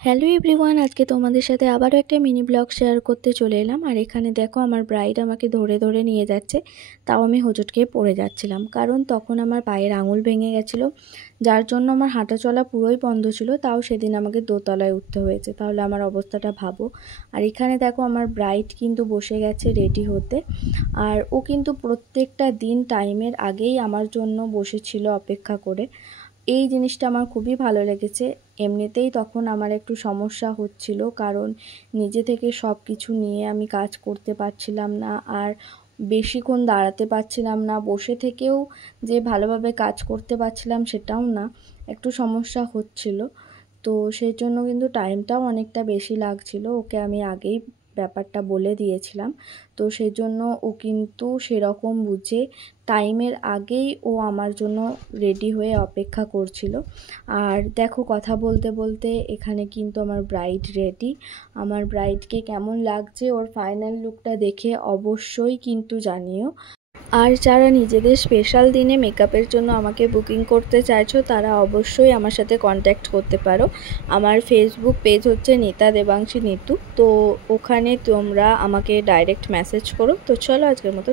Hello everyone, আজকে তোমাদের সাথে আবারও একটা মিনি ব্লগ শেয়ার করতে চলে এলাম। আর এখানে দেখো আমার ব্রাইড আমাকে ধরে ধরে নিয়ে যাচ্ছে, তাও আমি হোঁচট খেয়ে পড়ে যাচ্ছিলাম, কারণ তখন আমার পায়ের আঙুল ভেঙে গেছিলো, যার জন্য আমার হাঁটা চলা পুরোই বন্ধ ছিল। তাও সেদিন আমাকে দোতলায় উঠতে হয়েছে, তাহলে আমার অবস্থাটা ভাবো। আর এখানে দেখো আমার ব্রাইড কিন্তু বসে গেছে রেডি হতে, আর ও কিন্তু প্রত্যেকটা দিন টাইমের আগেই আমার জন্য বসেছিল অপেক্ষা করে। এই জিনিসটা আমার খুবই ভালো লেগেছে। এমনিতেই তখন আমার একটু সমস্যা হচ্ছিল, কারণ নিজে থেকে সব কিছু নিয়ে আমি কাজ করতে পারছিলাম না, আর বেশিক্ষণ দাঁড়াতে পারছিলাম না। বসে থেকেও যে ভালোভাবে কাজ করতে পারছিলাম সেটাও না, একটু সমস্যা হচ্ছিল। তো সেই জন্য কিন্তু টাইমটাও অনেকটা বেশি লাগছিল। ওকে আমি আগেই ব্যাপারটা বলে দিয়েছিলাম, তো সেই জন্য ও কিন্তু সেরকম বুঝে টাইমের আগেই ও আমার জন্য রেডি হয়ে অপেক্ষা করছিল। আর দেখো, কথা বলতে বলতে এখানে কিন্তু আমার ব্রাইড রেডি। আমার ব্রাইডকে কেমন লাগছে ওর ফাইনাল লুকটা দেখে অবশ্যই কিন্তু জানিও। আর যারা নিজেদের স্পেশাল দিনে মেকআপের জন্য আমাকে বুকিং করতে চাইছো, তারা অবশ্যই আমার সাথে কন্ট্যাক্ট করতে পারো। আমার ফেসবুক পেজ হচ্ছে নিতা দেবাংশী নিতু, তো ওখানে তোমরা আমাকে ডাইরেক্ট মেসেজ করো। তো চলো আজকের মতো